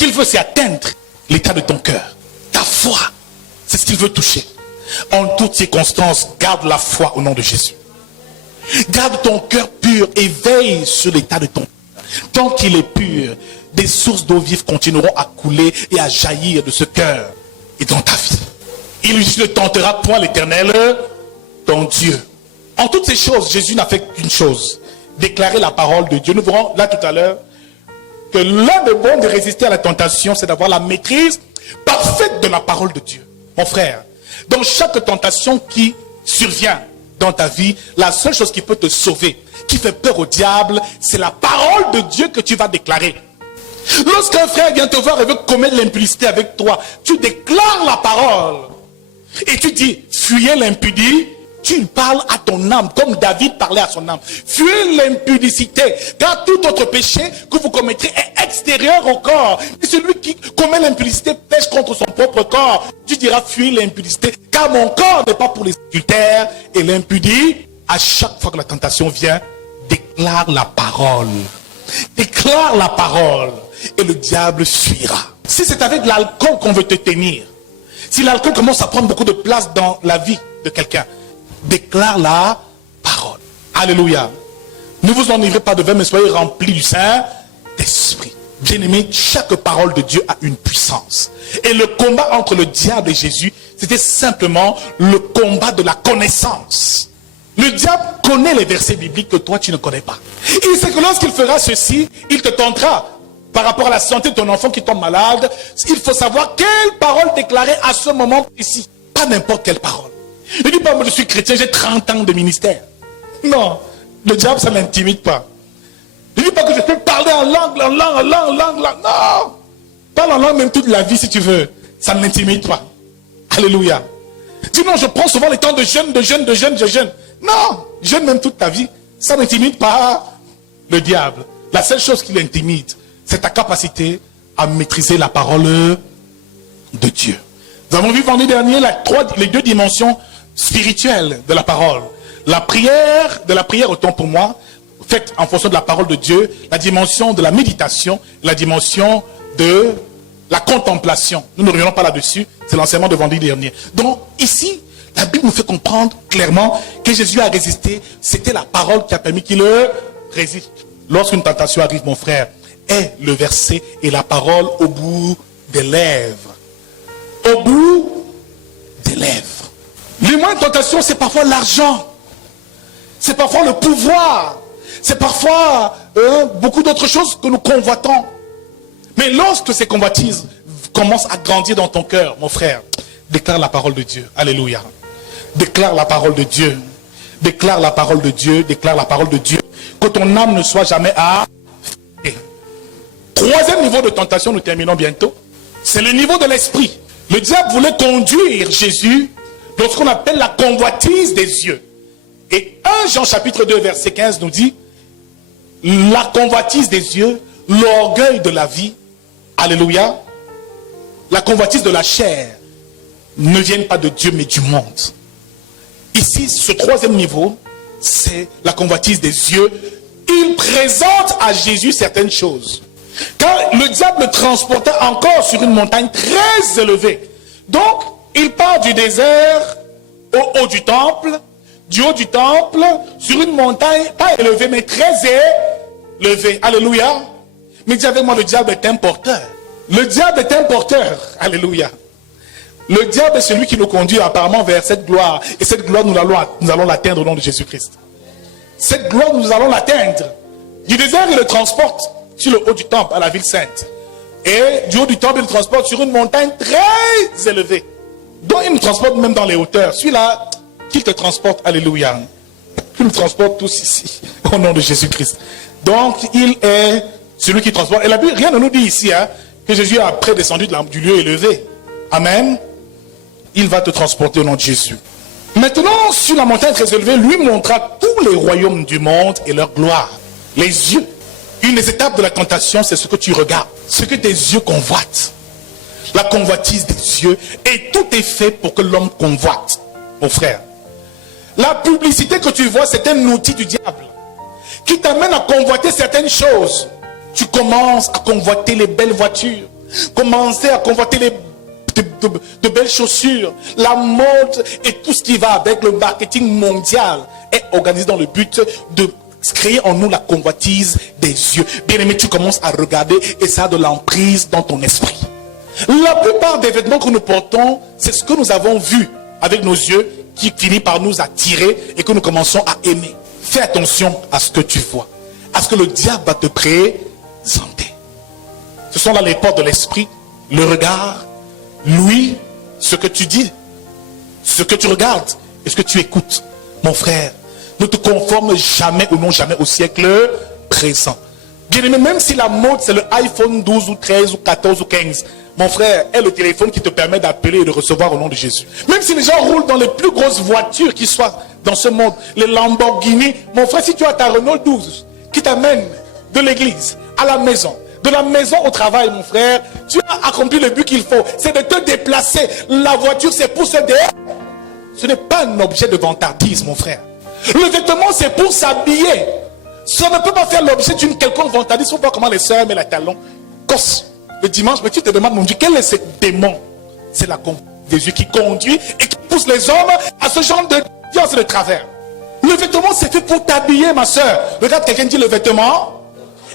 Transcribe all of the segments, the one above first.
qu'il veut, c'est atteindre l'état de ton cœur. Ta foi, c'est ce qu'il veut toucher. En toutes circonstances, garde la foi au nom de Jésus. Garde ton cœur pur et veille sur l'état de ton cœur. Tant qu'il est pur, des sources d'eau vive continueront à couler et à jaillir de ce cœur et dans ta vie. Il ne tentera point l'Éternel, ton Dieu. En toutes ces choses, Jésus n'a fait qu'une chose, déclarer la parole de Dieu. Nous verrons là tout à l'heure que l'un des bons de résister à la tentation, c'est d'avoir la maîtrise parfaite de la parole de Dieu. Mon frère, dans chaque tentation qui survient dans ta vie, la seule chose qui peut te sauver, qui fait peur au diable, c'est la parole de Dieu que tu vas déclarer. Lorsqu'un frère vient te voir et veut commettre l'impudicité avec toi, tu déclares la parole et tu dis, fuyez l'impudicité. Tu parles à ton âme, comme David parlait à son âme. Fuyez l'impudicité, car tout autre péché que vous commettrez est extérieur au corps. Et celui qui commet l'impudicité pêche contre son propre corps. Tu diras, fuyez l'impudicité, car mon corps n'est pas pour les adultères et l'impudicité. À chaque fois que la tentation vient, déclare la parole. Déclare la parole et le diable fuira. Si c'est avec l'alcool qu'on veut te tenir, si l'alcool commence à prendre beaucoup de place dans la vie de quelqu'un, déclare la parole. Alléluia. Ne vous enivrez pas de vin, mais soyez remplis du Saint-Esprit. Bien-aimés, chaque parole de Dieu a une puissance. Et le combat entre le diable et Jésus, c'était simplement le combat de la connaissance. Le diable connaît les versets bibliques que toi tu ne connais pas. Il sait que lorsqu'il fera ceci, il te tentera. Par rapport à la santé de ton enfant qui tombe malade, il faut savoir quelle parole déclarer à ce moment ici. Pas n'importe quelle parole. Ne dis pas, moi je suis chrétien, j'ai 30 ans de ministère. Non, le diable, ça ne l'intimide pas. Ne dis pas que je peux parler en langue. Non, parle en langue même toute la vie si tu veux. Ça ne l'intimide pas. Alléluia. Dis non, je prends souvent les temps de jeûne. Non, jeûne même toute ta vie. Ça n'intimide pas le diable. La seule chose qui l'intimide, c'est ta capacité à maîtriser la parole de Dieu. Nous avons vu vendredi dernier les deux dimensions spirituelle de la parole. La prière autant pour moi, faite en fonction de la parole de Dieu, la dimension de la méditation, la dimension de la contemplation. Nous ne reviendrons pas là-dessus, c'est l'enseignement de vendredi dernier. Donc ici, la Bible nous fait comprendre clairement que Jésus a résisté, c'était la parole qui a permis qu'il résiste. Lorsqu'une tentation arrive, mon frère, est le verset et la parole au bout des lèvres. Au bout des lèvres. Les moindres tentations, c'est parfois l'argent. C'est parfois le pouvoir. C'est parfois beaucoup d'autres choses que nous convoitons. Mais lorsque ces convoitises commencent à grandir dans ton cœur, mon frère, déclare la parole de Dieu. Alléluia. Déclare la parole de Dieu. Déclare la parole de Dieu. Déclare la parole de Dieu. Que ton âme ne soit jamais affectée. Troisième niveau de tentation, nous terminons bientôt. C'est le niveau de l'esprit. Le diable voulait conduire Jésus dans ce qu'on appelle la convoitise des yeux. Et 1 Jean chapitre 2 verset 15 nous dit, la convoitise des yeux, l'orgueil de la vie, alléluia, la convoitise de la chair, ne viennent pas de Dieu mais du monde. Ici, ce troisième niveau, c'est la convoitise des yeux. Il présente à Jésus certaines choses. Car le diable le transportait encore sur une montagne très élevée. Donc, il part du désert au haut du temple, sur une montagne, pas élevée, mais très élevée. Alléluia. Mais dis avec moi, le diable est un porteur. Le diable est un porteur. Alléluia. Le diable est celui qui nous conduit apparemment vers cette gloire. Et cette gloire, nous allons l'atteindre au nom de Jésus-Christ. Cette gloire, nous allons l'atteindre. Du désert, il le transporte sur le haut du temple, à la ville sainte. Et du haut du temple, il le transporte sur une montagne très élevée. Donc, il nous transporte même dans les hauteurs. Celui-là, qu'il te transporte, alléluia. Qu'il nous transporte tous ici, au nom de Jésus-Christ. Donc, il est celui qui transporte. Et la Bible, rien ne nous dit ici, que Jésus est après descendu du lieu élevé. Amen. Il va te transporter au nom de Jésus. Maintenant, sur la montagne très élevée, lui montra tous les royaumes du monde et leur gloire. Les yeux. Une des étapes de la tentation, c'est ce que tu regardes. Ce que tes yeux convoitent. La convoitise des yeux. Et tout est fait pour que l'homme convoite. Mon frère. La publicité que tu vois, c'est un outil du diable. Qui t'amène à convoiter certaines choses. Tu commences à convoiter les belles voitures. Commencez à convoiter de belles chaussures, la mode et tout ce qui va avec. Le marketing mondial est organisé dans le but de créer en nous la convoitise des yeux. Bien aimé, tu commences à regarder et ça a de l'emprise dans ton esprit. La plupart des vêtements que nous portons, c'est ce que nous avons vu avec nos yeux qui finit par nous attirer et que nous commençons à aimer. Fais attention à ce que tu vois, à ce que le diable va te présenter. Ce sont là les portes de l'esprit, le regard, l'ouïe, ce que tu dis, ce que tu regardes et ce que tu écoutes. Mon frère, ne te conforme jamais ou non jamais au siècle présent. Bien aimé, même si la mode c'est le iPhone 12 ou 13 ou 14 ou 15, mon frère, est le téléphone qui te permet d'appeler et de recevoir au nom de Jésus. Même si les gens roulent dans les plus grosses voitures qui soient dans ce monde, les Lamborghini, mon frère, si tu as ta Renault 12 qui t'amène de l'église à la maison, de la maison au travail, mon frère, tu as accompli le but qu'il faut, c'est de te déplacer. La voiture, c'est pour se déplacer. Ce n'est pas un objet de vantardise, mon frère. Le vêtement, c'est pour s'habiller. Ça ne peut pas faire l'objet d'une quelconque vantardise. Il faut voir comment les sœurs mettent la talon. Corse, le dimanche, mais tu te demandes, mon Dieu, quel est ce démon? C'est la conduite des yeux qui conduit et qui pousse les hommes à ce genre de violence de travers. Le vêtement, c'est fait pour t'habiller, ma soeur. Regarde, quelqu'un dit le vêtement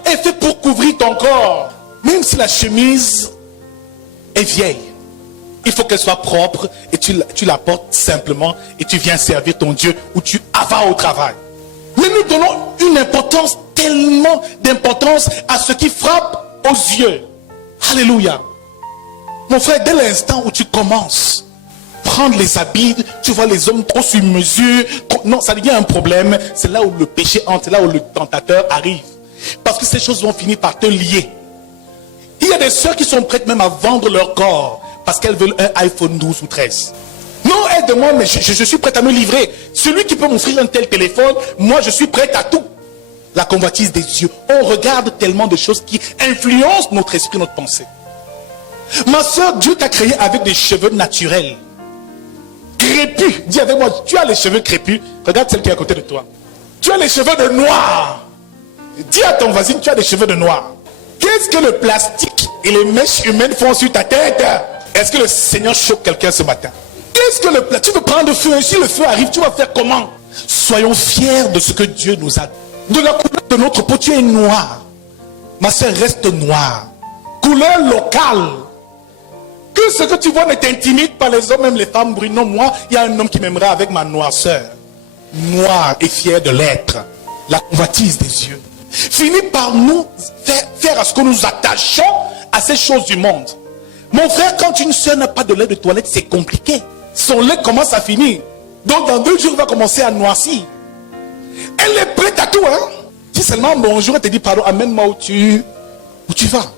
est fait pour couvrir ton corps. Même si la chemise est vieille, il faut qu'elle soit propre et tu la portes simplement et tu viens servir ton Dieu ou tu vas au travail. Mais nous donnons une importance, tellement d'importance à ce qui frappe aux yeux. Alléluia. Mon frère, dès l'instant où tu commences à prendre les habits, tu vois les hommes trop sur mesure, non, ça devient un problème. C'est là où le péché entre, c'est là où le tentateur arrive. Parce que ces choses vont finir par te lier. Il y a des sœurs qui sont prêtes même à vendre leur corps parce qu'elles veulent un iPhone 12 ou 13. Non, aide-moi, mais je suis prête à me livrer. Celui qui peut m'offrir un tel téléphone, moi je suis prête à tout. La convoitise des yeux. On regarde tellement de choses qui influencent notre esprit, notre pensée. Ma soeur, Dieu t'a créé avec des cheveux naturels. Crépus. Dis avec moi, tu as les cheveux crépus. Regarde celle qui est à côté de toi. Tu as les cheveux de noir. Dis à ton voisin, tu as des cheveux de noir. Qu'est-ce que le plastique et les mèches humaines font sur ta tête? Est-ce que le Seigneur choque quelqu'un ce matin? Qu'est-ce que le plastique? Tu veux prendre feu, et si le feu arrive, tu vas faire comment? Soyons fiers de ce que Dieu nous a. De la couleur de notre peau, tu es noir. Ma soeur, reste noire. Couleur locale. Que ce que tu vois ne t'intimide pas, les hommes, même les femmes brunes. Non, moi, il y a un homme qui m'aimerait avec ma noirceur. Noir et fier de l'être. La convoitise des yeux finit par nous faire à ce que nous attachons à ces choses du monde. Mon frère, quand une soeur n'a pas de lait de toilette, c'est compliqué. Son lait commence à finir. Donc dans 2 jours, il va commencer à noircir. Elle est prête à tout, hein. Dis seulement bonjour, elle te dit pardon, amène-moi où tu vas.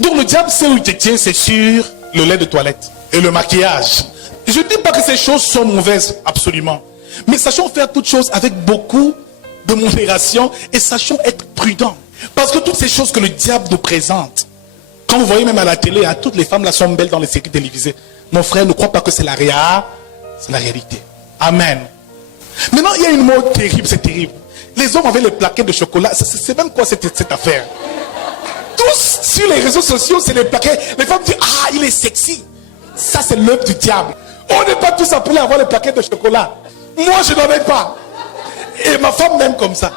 Donc le diable sait où il te tient, c'est sur le lait de toilette et le maquillage. Je ne dis pas que ces choses sont mauvaises, absolument. Mais sachons faire toutes choses avec beaucoup de modération et sachons être prudents. Parce que toutes ces choses que le diable nous présente, quand vous voyez même à la télé, hein, toutes les femmes là sont belles dans les séries télévisées. Mon frère, ne crois pas que c'est la réalité. Amen. Maintenant, il y a une mode terrible, c'est terrible. Les hommes avaient les plaquettes de chocolat. C'est même quoi cette affaire? Tous sur les réseaux sociaux, c'est les plaquettes. Les femmes disent, ah, il est sexy. Ça, c'est l'œuvre du diable. On n'est pas tous appelés à avoir les plaquettes de chocolat. Moi, je n'en ai pas. Et ma femme m'aime comme ça.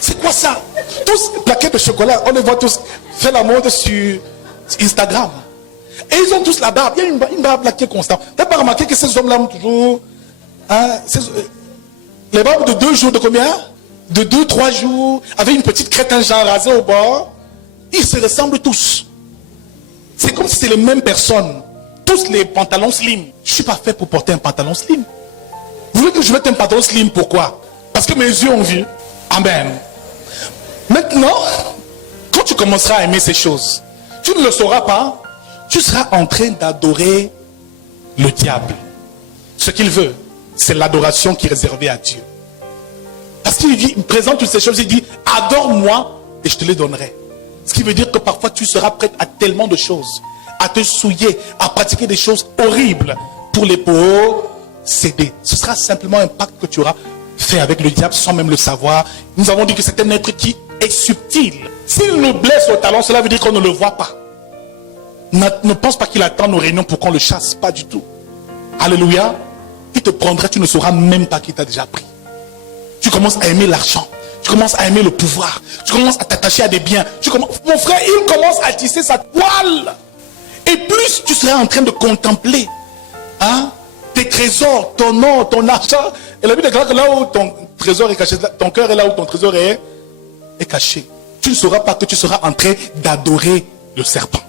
C'est quoi ça? Tous les plaquettes de chocolat, on les voit tous faire la mode sur Instagram. Et ils ont tous la barbe. Il y a une barbe là qui est constante. Tu n'as pas remarqué que ces hommes-là ont toujours... Hein, les barbes de 2 jours, de combien? De 2-3 jours, avec une petite crête, un genre rasé au bord. Ils se ressemblent tous. C'est comme si c'était les mêmes personnes. Tous les pantalons slim. Je ne suis pas fait pour porter un pantalon slim. Vous voulez que je mette un pantalon slim? Pourquoi? Parce que mes yeux ont vu. Amen. Maintenant, quand tu commenceras à aimer ces choses, tu ne le sauras pas. Tu seras en train d'adorer le diable. Ce qu'il veut, c'est l'adoration qui est réservée à Dieu. Parce qu'il présente toutes ces choses, il dit, adore-moi et je te les donnerai. Ce qui veut dire que parfois tu seras prête à tellement de choses, à te souiller, à pratiquer des choses horribles pour les posséder. Ce sera simplement un pacte que tu auras fait avec le diable sans même le savoir. Nous avons dit que c'est un être qui est subtil. S'il nous blesse au talon, cela veut dire qu'on ne le voit pas. Ne pense pas qu'il attend nos réunions pour qu'on le chasse. Pas du tout. Alléluia. Il te prendra, tu ne sauras même pas qu'il t'a déjà pris. Tu commences à aimer l'argent. Tu commences à aimer le pouvoir. Tu commences à t'attacher à des biens. Mon frère, il commence à tisser sa toile. Et plus tu seras en train de contempler tes trésors, ton or, ton argent. Et la Bible déclare que là où ton trésor est caché, ton cœur est là où ton trésor est caché. Tu ne sauras pas que tu seras en train d'adorer le serpent.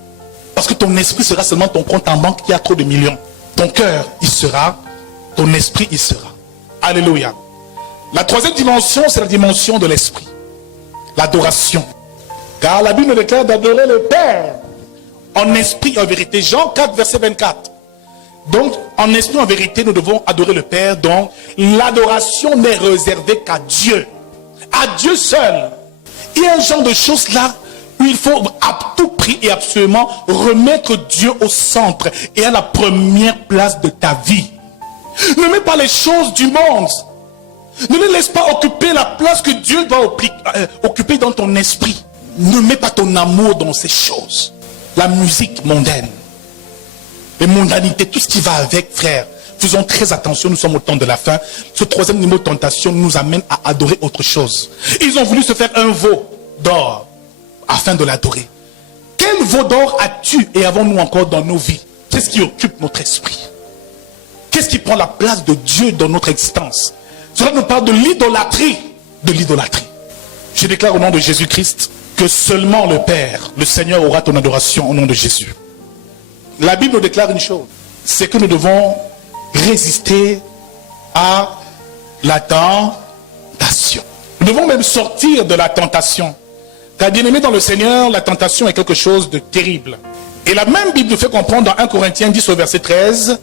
Parce que ton esprit sera seulement ton compte en banque qui a trop de millions. Ton cœur, il sera. Ton esprit, il sera. Alléluia. La troisième dimension, c'est la dimension de l'esprit. L'adoration. Car la Bible nous déclare d'adorer le Père en esprit et en vérité. Jean 4, verset 24. Donc, en esprit et en vérité, nous devons adorer le Père. Donc, l'adoration n'est réservée qu'à Dieu. À Dieu seul. Il y a un genre de choses là où il faut à tout prix et absolument remettre Dieu au centre et à la première place de ta vie. Ne mets pas les choses du monde. Ne les laisse pas occuper la place que Dieu doit occuper dans ton esprit. Ne mets pas ton amour dans ces choses. La musique mondaine, les mondanités, tout ce qui va avec, frère. Faisons très attention, nous sommes au temps de la fin. Ce troisième niveau de tentation nous amène à adorer autre chose. Ils ont voulu se faire un veau d'or afin de l'adorer. Quel veau d'or as-tu et avons-nous encore dans nos vies? Qu'est-ce qui occupe notre esprit? Qu'est-ce qui prend la place de Dieu dans notre existence? Cela nous parle de l'idolâtrie. De l'idolâtrie. Je déclare au nom de Jésus-Christ que seulement le Père, le Seigneur aura ton adoration au nom de Jésus. La Bible nous déclare une chose, c'est que nous devons résister à la tentation. Nous devons même sortir de la tentation. Car bien aimé dans le Seigneur, la tentation est quelque chose de terrible. Et la même Bible nous fait comprendre dans 1 Corinthiens 10 au verset 13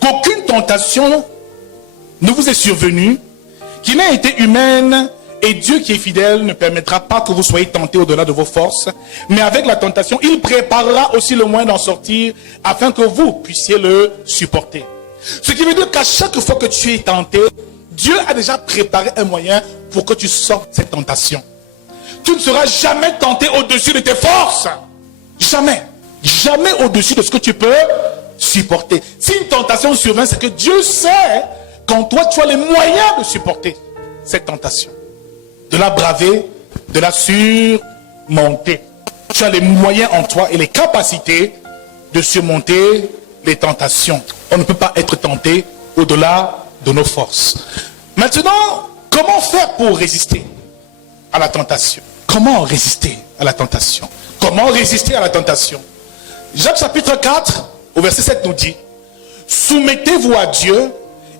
qu'aucune tentation ne vous est survenue qui n'a été humaine, et Dieu qui est fidèle ne permettra pas que vous soyez tentés au-delà de vos forces, mais avec la tentation, il préparera aussi le moyen d'en sortir afin que vous puissiez le supporter. Ce qui veut dire qu'à chaque fois que tu es tenté, Dieu a déjà préparé un moyen pour que tu sortes de cette tentation. Tu ne seras jamais tenté au-dessus de tes forces. Jamais. Jamais au-dessus de ce que tu peux supporter. Si une tentation survient, c'est que Dieu sait qu'en toi, tu as les moyens de supporter cette tentation. De la braver, de la surmonter. Tu as les moyens en toi et les capacités de surmonter les tentations. On ne peut pas être tenté au-delà de nos forces. Maintenant, comment faire pour résister à la tentation? Comment résister à la tentation? Comment résister à la tentation? Jacques chapitre 4, au verset 7 nous dit: soumettez-vous à Dieu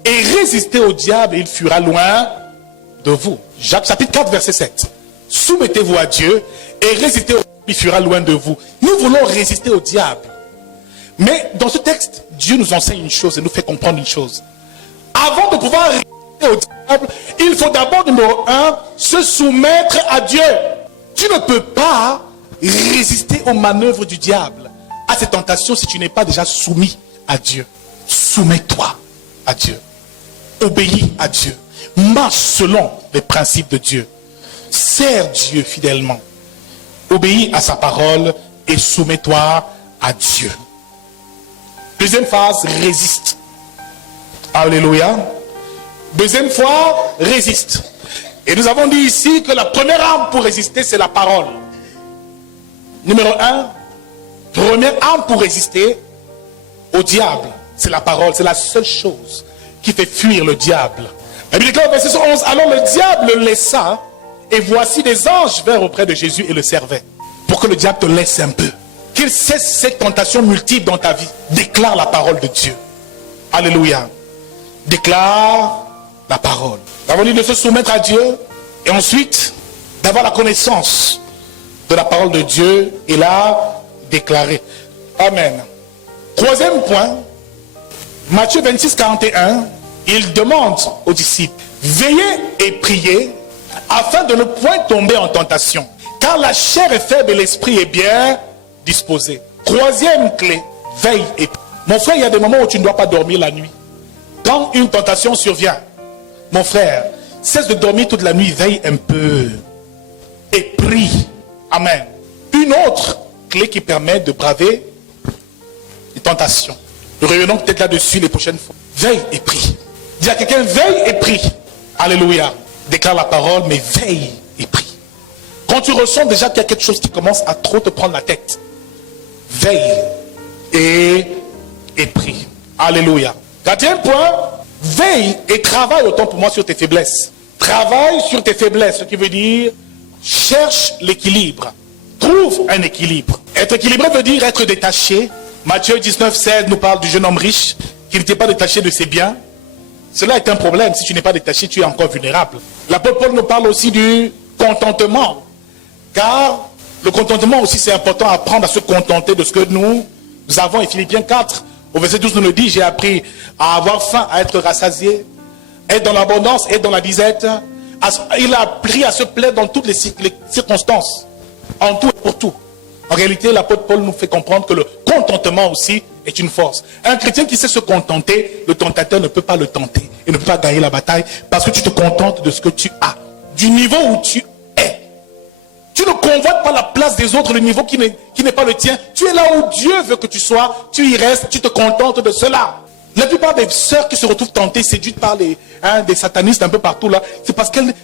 et résistez au diable et il fuira loin de vous. Jacques chapitre 4, verset 7. Soumettez-vous à Dieu et résistez au diable, il fuira loin de vous. Nous voulons résister au diable. Mais dans ce texte, Dieu nous enseigne une chose et nous fait comprendre une chose. Avant de pouvoir résister au diable, il faut d'abord, numéro 1, se soumettre à Dieu. Tu ne peux pas résister aux manœuvres du diable, à ces tentations, si tu n'es pas déjà soumis à Dieu. Soumets-toi à Dieu. Obéis à Dieu. Marche selon les principes de Dieu. Sers Dieu fidèlement. Obéis à sa parole et soumets-toi à Dieu. Deuxième phase, résiste. Alléluia. Deuxième fois, résiste. Et nous avons dit ici que la première arme pour résister, c'est la parole. Numéro 1, première arme pour résister au diable, c'est la parole. C'est la seule chose qui fait fuir le diable. La Bible déclare au verset 11, alors le diable le laissa, et voici des anges vinrent auprès de Jésus et le servaient. Pour que le diable te laisse un peu. Qu'il cesse cette tentation multiple dans ta vie. Déclare la parole de Dieu. Alléluia. Déclare la parole. Nous avons dit de se soumettre à Dieu, et ensuite d'avoir la connaissance de la parole de Dieu et la déclarer. Amen. Troisième point, Matthieu 26, 41, il demande aux disciples, veillez et priez afin de ne point tomber en tentation. Car la chair est faible et l'esprit est bien disposé. Troisième clé, veille et prie. Mon frère, il y a des moments où tu ne dois pas dormir la nuit. Quand une tentation survient, mon frère, cesse de dormir toute la nuit, veille un peu. et prie. Amen. Une autre clé qui permet de braver les tentations. Nous revenons peut-être là-dessus les prochaines fois. Veille et prie. Dis à quelqu'un, veille et prie. Alléluia. Déclare la parole, mais veille et prie. Quand tu ressens déjà qu'il y a quelque chose qui commence à trop te prendre la tête, veille et prie. Alléluia. Quatrième point, veille et travaille autant pour moi sur tes faiblesses. Travaille sur tes faiblesses, ce qui veut dire cherche l'équilibre. Trouve un équilibre. Être équilibré veut dire être détaché. Matthieu 19, 16 nous parle du jeune homme riche qui n'était pas détaché de ses biens. Cela est un problème. Si tu n'es pas détaché, tu es encore vulnérable. L'apôtre Paul nous parle aussi du contentement. Car le contentement aussi, c'est important, apprendre à se contenter de ce que nous avons. Et Philippiens 4, au verset 12, nous le dit, j'ai appris à avoir faim, à être rassasié, être dans l'abondance, être dans la disette. Il a appris à se plaire dans toutes les circonstances, en tout et pour tout. En réalité, l'apôtre Paul nous fait comprendre que le contentement aussi est une force. Un chrétien qui sait se contenter, le tentateur ne peut pas le tenter. Il ne peut pas gagner la bataille parce que tu te contentes de ce que tu as. Du niveau où tu es. Tu ne convoites pas la place des autres, le niveau qui n'est pas le tien. Tu es là où Dieu veut que tu sois. Tu y restes, tu te contentes de cela. La plupart des sœurs qui se retrouvent tentées, séduites par des satanistes un peu partout là, c'est parce qu'elles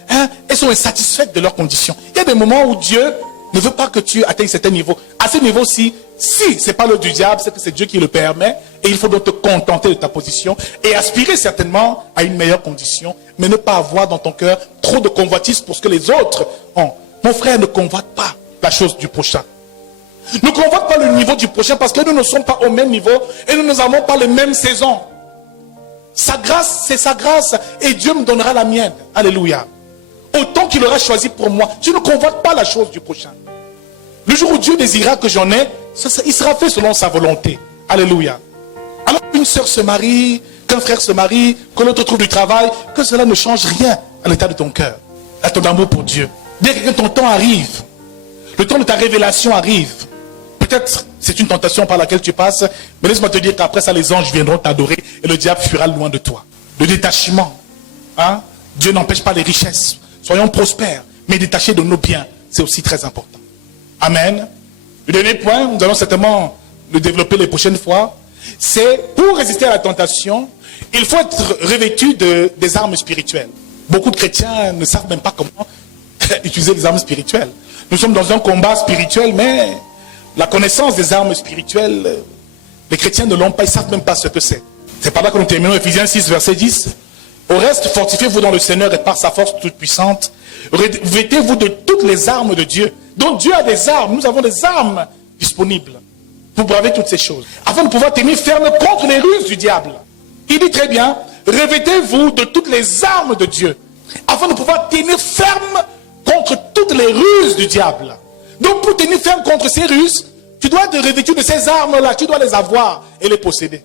sont insatisfaites de leurs conditions. Il y a des moments où Dieu ne veut pas que tu atteignes certain niveau. À ce niveau-ci, si ce n'est pas l'œuvre du diable, c'est que c'est Dieu qui le permet. Et il faut donc te contenter de ta position et aspirer certainement à une meilleure condition, mais ne pas avoir dans ton cœur trop de convoitise pour ce que les autres ont. Mon frère, ne convoite pas la chose du prochain. Ne convoite pas le niveau du prochain parce que nous ne sommes pas au même niveau et nous n'avons pas les mêmes saisons. Sa grâce, c'est sa grâce et Dieu me donnera la mienne. Alléluia. Autant qu'il aura choisi pour moi. Tu ne convoites pas la chose du prochain. Le jour où Dieu désirera que j'en ai, il sera fait selon sa volonté. Alléluia. Alors qu'une sœur se marie, qu'un frère se marie, que l'autre trouve du travail, que cela ne change rien à l'état de ton cœur, à ton amour pour Dieu. Dès que ton temps arrive, le temps de ta révélation arrive, peut-être c'est une tentation par laquelle tu passes, mais laisse-moi te dire qu'après ça, les anges viendront t'adorer et le diable fuira loin de toi. Le détachement, hein? Dieu n'empêche pas les richesses. Soyons prospères, mais détachés de nos biens, c'est aussi très important. Amen. Le dernier point, nous allons certainement le développer les prochaines fois, c'est pour résister à la tentation, il faut être revêtu des armes spirituelles. Beaucoup de chrétiens ne savent même pas comment utiliser les armes spirituelles. Nous sommes dans un combat spirituel, mais la connaissance des armes spirituelles, les chrétiens ne l'ont pas, ils ne savent même pas ce que c'est. C'est par là que nous terminons Ephésiens 6, verset 10. Au reste, fortifiez-vous dans le Seigneur et par sa force toute puissante. Revêtez-vous de toutes les armes de Dieu. Donc Dieu a des armes, nous avons des armes disponibles pour braver toutes ces choses. Afin de pouvoir tenir ferme contre les ruses du diable. Il dit très bien, revêtez-vous de toutes les armes de Dieu. Afin de pouvoir tenir ferme contre toutes les ruses du diable. Donc pour tenir ferme contre ces ruses, tu dois te revêtir de ces armes-là, tu dois les avoir et les posséder.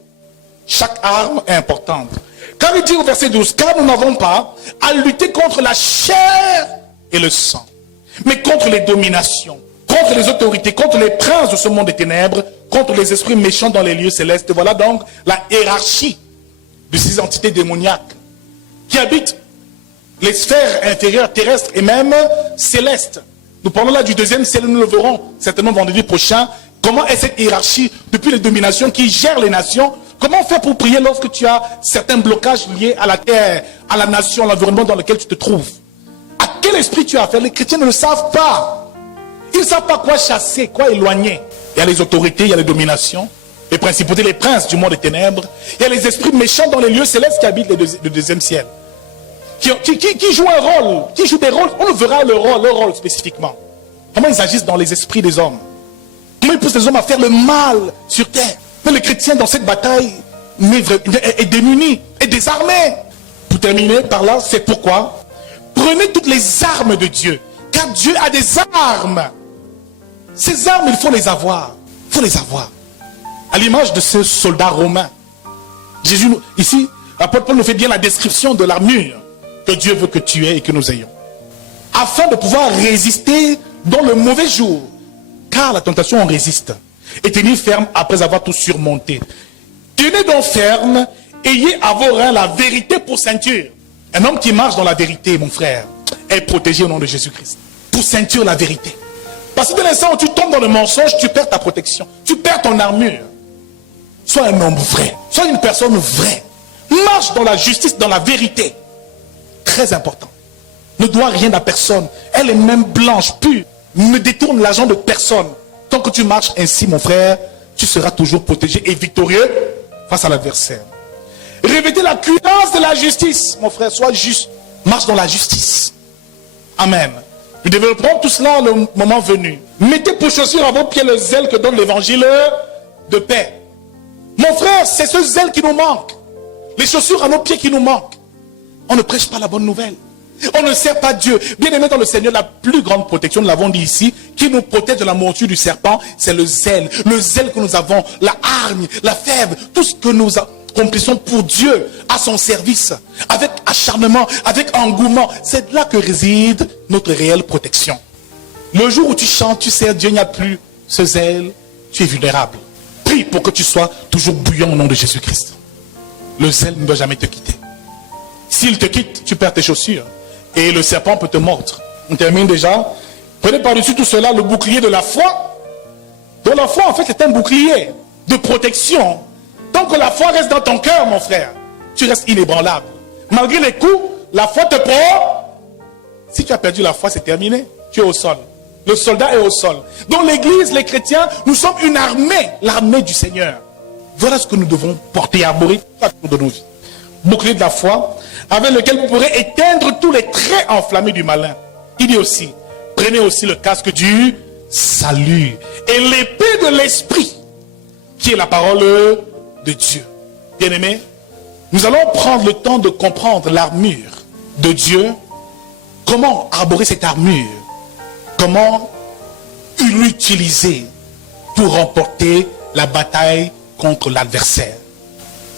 Chaque arme est importante. Car il dit au verset 12, car nous n'avons pas à lutter contre la chair et le sang, mais contre les dominations, contre les autorités, contre les princes de ce monde des ténèbres, contre les esprits méchants dans les lieux célestes. Voilà donc la hiérarchie de ces entités démoniaques qui habitent les sphères inférieures terrestres et même célestes. Nous parlons là du deuxième ciel, nous le verrons certainement vendredi prochain. Comment est cette hiérarchie depuis les dominations qui gèrent les nations? Comment faire pour prier lorsque tu as certains blocages liés à la terre, à la nation, à l'environnement dans lequel tu te trouves? À quel esprit tu as affaire? Les chrétiens ne le savent pas. Ils ne savent pas quoi chasser, quoi éloigner. Il y a les autorités, il y a les dominations, les principautés, les princes du monde des ténèbres. Il y a les esprits méchants dans les lieux célestes qui habitent le deuxième ciel. Qui jouent un rôle, qui jouent des rôles. On le verra leur rôle spécifiquement. Comment ils agissent dans les esprits des hommes. Comment ils poussent les hommes à faire le mal sur terre. Mais le chrétien dans cette bataille est démuni, est désarmé. Pour terminer par là, c'est pourquoi prenez toutes les armes de Dieu. Car Dieu a des armes. Ces armes, il faut les avoir. Il faut les avoir. À l'image de ce soldat romain. Jésus, ici, l'apôtre Paul nous fait bien la description de l'armure que Dieu veut que tu aies et que nous ayons. Afin de pouvoir résister dans le mauvais jour. Car la tentation, on résiste. Et tenir ferme après avoir tout surmonté. Tenez donc ferme, ayez à vos reins la vérité pour ceinture. Un homme qui marche dans la vérité, mon frère, est protégé au nom de Jésus-Christ. pour ceinture la vérité. Parce que dès l'instant où tu tombes dans le mensonge, tu perds ta protection. Tu perds ton armure. Sois un homme vrai. Sois une personne vraie. Marche dans la justice, dans la vérité. Très important. Ne dois rien à personne. Elle est même blanche, pure. Ne détourne l'argent de personne. Tant que tu marches ainsi, mon frère, tu seras toujours protégé et victorieux face à l'adversaire. Revêtez la cuirasse de la justice. Mon frère, sois juste. Marche dans la justice. Amen. Nous développerons tout cela le moment venu. Mettez pour chaussure à vos pieds le zèle que donne l'évangile de paix. Mon frère, c'est ce zèle qui nous manque. Les chaussures à nos pieds qui nous manquent. On ne prêche pas la bonne nouvelle. On ne sert pas Dieu. Bien aimé dans le Seigneur, la plus grande protection, nous l'avons dit ici, qui nous protège de la monture du serpent, c'est le zèle. Le zèle que nous avons, la hargne, la fève, tout ce que nous accomplissons pour Dieu, à son service, avec acharnement, avec engouement. C'est là que réside notre réelle protection. Le jour où tu chantes, tu sers Dieu, il n'y a plus ce zèle, tu es vulnérable. Prie pour que tu sois toujours bouillant au nom de Jésus-Christ. Le zèle ne doit jamais te quitter. S'il te quitte, tu perds tes chaussures. Et le serpent peut te mordre. On termine déjà. Prenez par-dessus tout cela le bouclier de la foi. Donc la foi, en fait, c'est un bouclier de protection. Tant que la foi reste dans ton cœur, mon frère, tu restes inébranlable. Malgré les coups, la foi te prend. Si tu as perdu la foi, c'est terminé. Tu es au sol. Le soldat est au sol. Dans l'église, les chrétiens, nous sommes une armée. L'armée du Seigneur. Voilà ce que nous devons porter à arborer tout au long de nos vies. Bouclier de la foi, avec lequel vous pourrez éteindre tous les traits enflammés du malin. Il dit aussi, prenez aussi le casque du salut et l'épée de l'esprit, qui est la parole de Dieu. Bien-aimés, nous allons prendre le temps de comprendre l'armure de Dieu, comment arborer cette armure, comment l'utiliser pour remporter la bataille contre l'adversaire.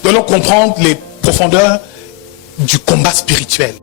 Nous allons comprendre les profondeurs du combat spirituel.